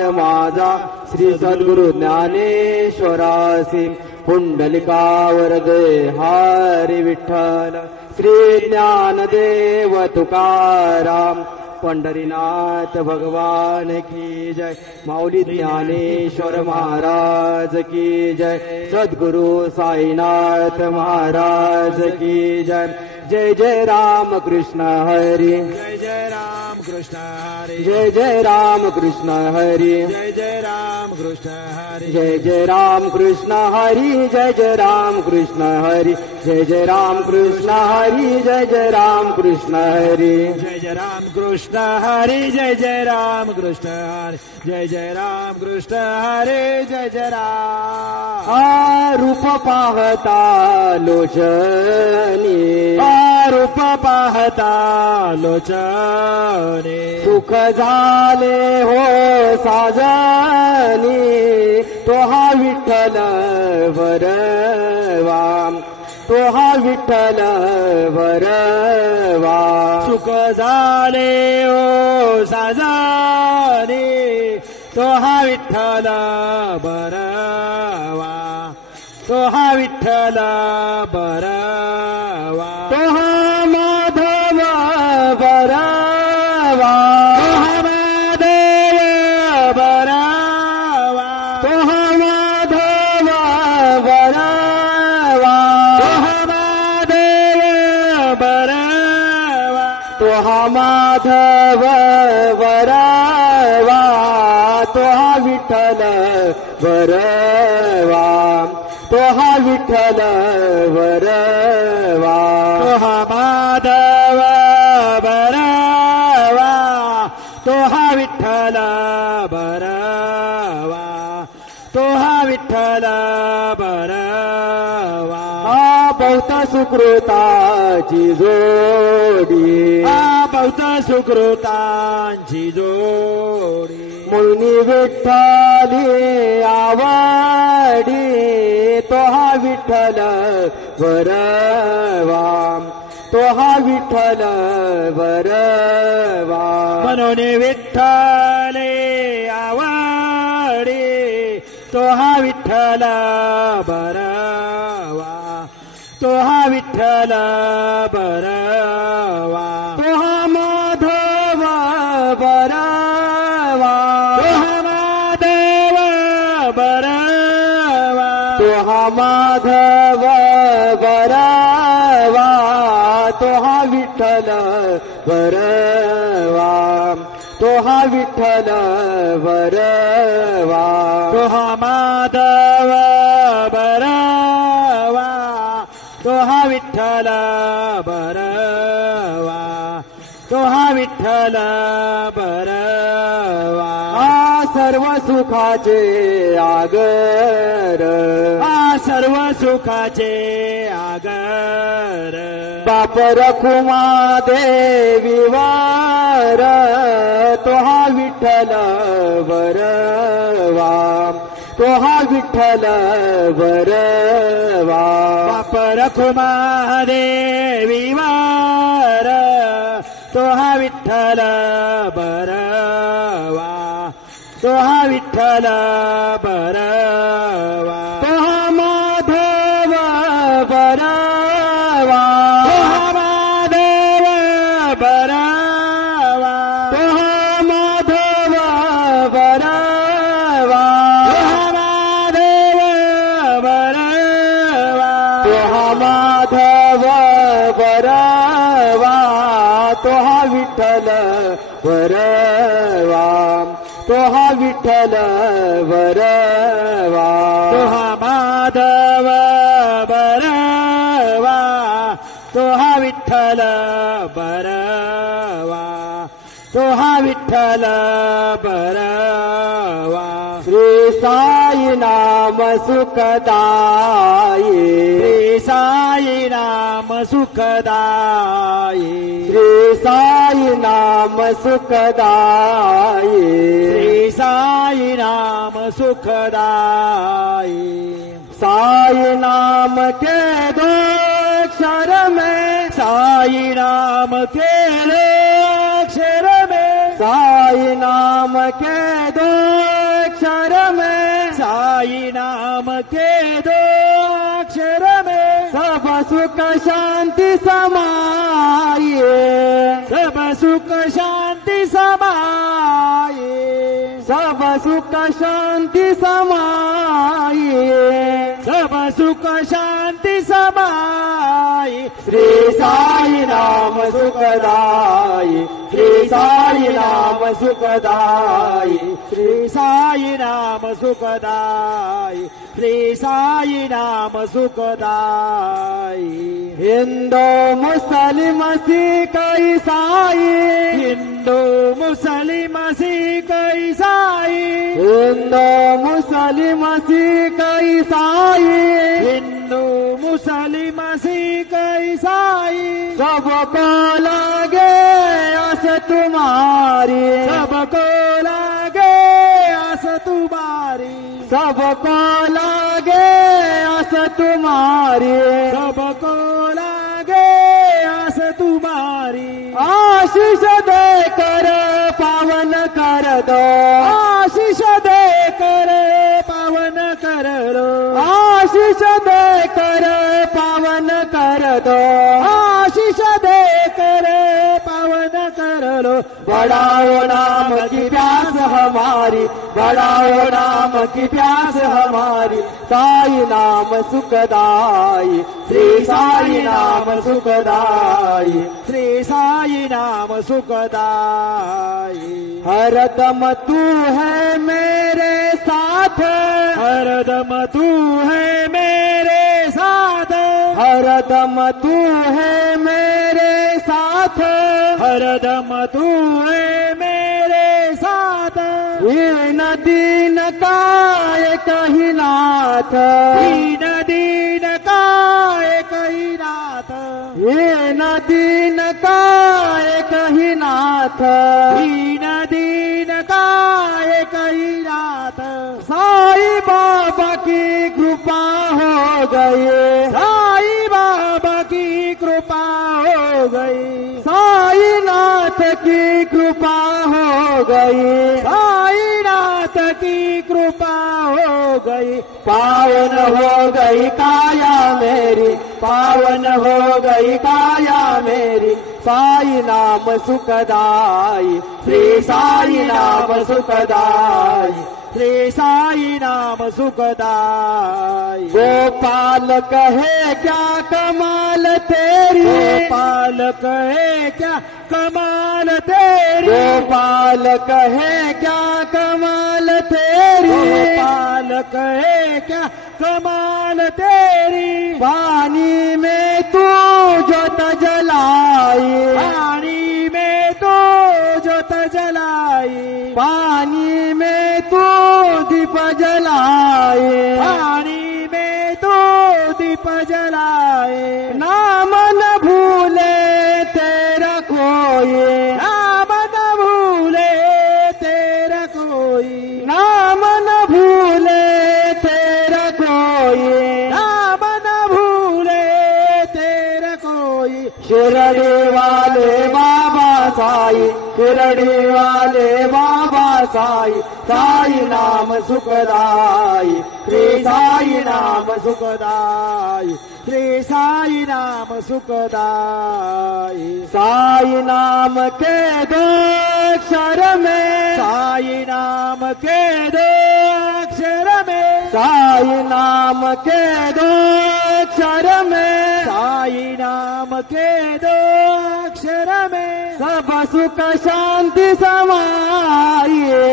माझा श्री सद्गुरु ज्ञानेश्वरासी पुंडलिकावर दे हरी विठ्ठल श्री ज्ञानदेव तुकाराम पंढरीनाथ भगवान की जय। माऊली ज्ञानेश्वर महाराज की जय। सद्गुरु साईनाथ महाराज की जय। जय जय राम कृष्ण हरी जय जय राम कृष्ण हरी जय जय राम कृष्ण हरी जय जय राम कृष्ण हरी जय जय राम कृष्ण हरी जय जय राम कृष्ण हरी जय जय राम कृष्ण हरी जय जय राम कृष्ण हरी जय जय राम कृष्ण हरी जय जय राम कृष्ण हरी जय जय राम कृष्ण हरी जय जय राम। रूप पाहता लोचनी रूप पाहता लोचने सुख झाले हो साजनी तो हा विठ्ठल वरवा तो हा विठ्ठल वरवा सुख झाले ओ साजने तो हा विठ्ठल बरवा तो हा विठ्ठल बरवा तो हा माधव बरवा तो हा माधव बरवा तो हा माधव बरवा तो हा माधव बरवा तो हा माधव बरवा तो हा विठ्ठल बरवा तो हा विठ्ठल बरवा तो हा माधव बरवा तो हा विठ्ठल बरवा तो हा विठ्ठल बरवा बहुत सुकृताची जोडी बहुत सुकृतांची जोडी मुनी विठ्ठली आवडी तो हा विठ्ठल बरवा तो हा विठ्ठल बरवा म्हणून विठ्ठले आवडे तो हा विठ्ठल बरवा तो हा विठ्ठल बरवा तो हा माधव बरवा तो हा माधव बरवा तो हा माधव बरवा तो हा विठ्ठल बरवा तो हा विठ्ठल बरवा तो हा माधव बरवा तो हा विठ्ठल बरवा तो हा विठ्ठल बरवा सर्व सुखाचे आगर सर्व सुखाचे आगर बाप रखुमा देवी वार तो हा विठ्ठल बरवा तो हा विठ्ठल बरवा बाप रखुमा देवी वार तो हा विठ्ठल बरवा तो हा विठ्ठल बरवा तो हा माधव बरवा तो हा माधव बरवा तो हा माधव बरवा तो हा माधव बरवा तो हा माधव बरवा तो हा विठ्ठल बरवा तो हा विठ्ठल बरवा तो हा माधव बरवा तो हा विठ्ठल बरवा तो हा विठ्ठल बरवा श्री साई नाम सुखदाई श्री साई नाम सुखदाई श्री साई नाम सुखदाई श्री साई नाम सुखदाई साई नाम के दो अक्षर में साई नाम के अक्षर में साई साई नाम के दो अक्षर में, साई नाम के दो अक्षर में सब सुख शांति समाये, सब सुख शांति समाये, सब सुख शांति समाये, सब सुख शांति समाये। श्री साई नाम सुखदाई, श्री साई नाम सुखदाई, श्री साई नाम सुखदाई, श्री साई नाम सुखदाई। हिंदू मुस्लिम सिख ईसाई, हिंदू मुस्लिम सिख ईसाई, हिंदू मुस्लिम सिख ईसाई, हिंदू मुस्लिम सिख ईसाई सबको लागे आस तुम्हारी, सबको लागे आस तुम्हारी, सबको लागे आस तुम्हारी, सबको लागे आस तुम्हारी। आशीष देकर पावन कर दो, आशीष देकर पावन कर लो, आशीष देकर पावन कर दो, आशीष देकर पावन कर लो। बढ़ाओ नाम की प्यास हमारी, बढ़ाओ नाम की प्यास हमारी, साई नाम सुखदाई, श्री साई नाम सुखदाई, श्री साई नाम सुखदाई। हरदम तू है मेरे साथ, हरदम तू है मेरे साथ, हरदम तू है मेरे साथ, हरदम तू है मेरे साथ। दीन दीन का एक ही नाथ, दीन दीन का एक ही नाथ, दीन दीन का एक ही नाथ, दीन दीन का एक ही नाथ। साई बाबा की कृपा हो गई, साई बाबा की कृपा हो गई, साई नाथ की कृपा हो गई, साई नाथ की कृपा हो गई। पावन हो गई काया मेरी, पावन हो गई काया मेरी, साई नाम सुखदाई, श्री साई नाम सुखदाई, श्री साई नाम सुखदाई। गोपाल कहे क्या कमाल तेरी, गोपाल कहे क्या कमाल तेरी, गोपाल कहे क्या कमाल तेरी, गोपाल कहे क्या कमाल तेरी। पानी में तू जोत जलाई, पानी में तो जोत जलाई, पानी में तू दीप जलाई, पानी में तो दीप जलाए। नाम न भूले तेरा कोई, नाम न भूले तेरा कोई, नाम न भूले तेरा कोई, नाम न भूले तेरा कोई। शिरडी वाले बाबा साई, शिरडी वाले बाबा साई, साई नाम सुखदाई, श्री साई नाम सुखदाई, श्री साई नाम सुखदाई। साई नाम के दो अक्षर में, साई नाम के दो अक्षर में, साई नाम के दो अक्षर में, साई नाम के दो अक्षर में सब सुख शांति समाये,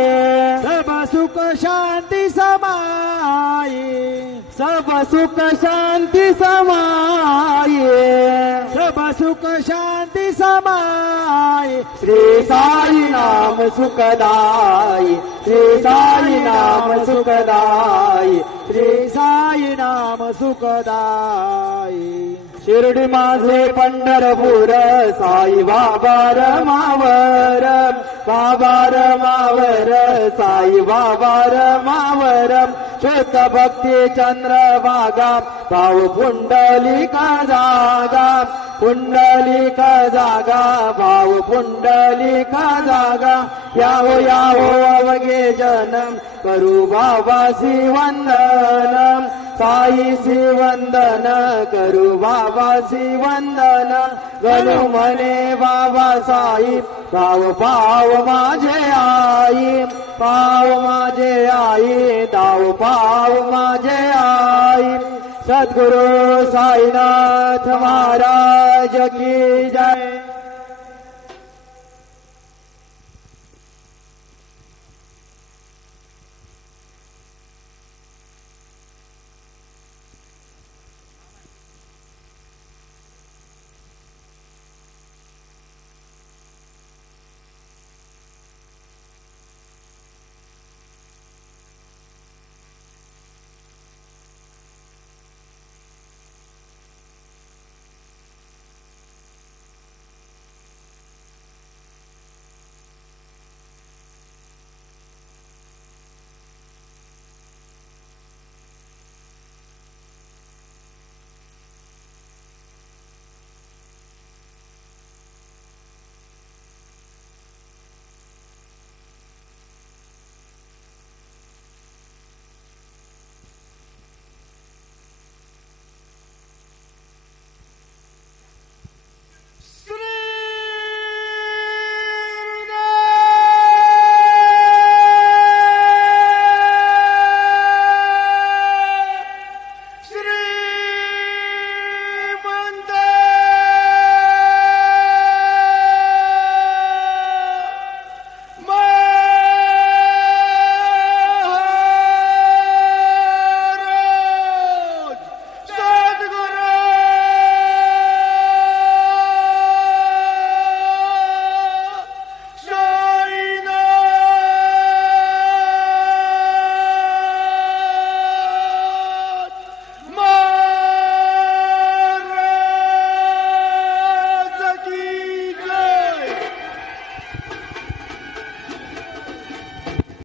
सब सुख शांति समाये, सब सुख शांति समाये, सब सुख शांति समाये। श्री साई नाम सुखदाई, श्री साई नाम सुखदाई, श्री साई नाम सुखदाई। शिर्डी माझे पंढरपूर, साई बाबा रमावर, बाबा रमावर, साई बाबा रमावर, शुद्ध भक्ती चंद्रभागा, भाव पुंडलिका जागा, पुंडलिका जागा भाव पुंडलिका जागा यावो यावो अवघे जनम करू बाबासी वंदन साईसी वंदन करू बाबासी वंदन गणू म्हणे बाबा साई पाव पाव माझे आई पाव माझे आई दाव पाव माझे आई सद्गुरु साईनाथ महाराज की जय।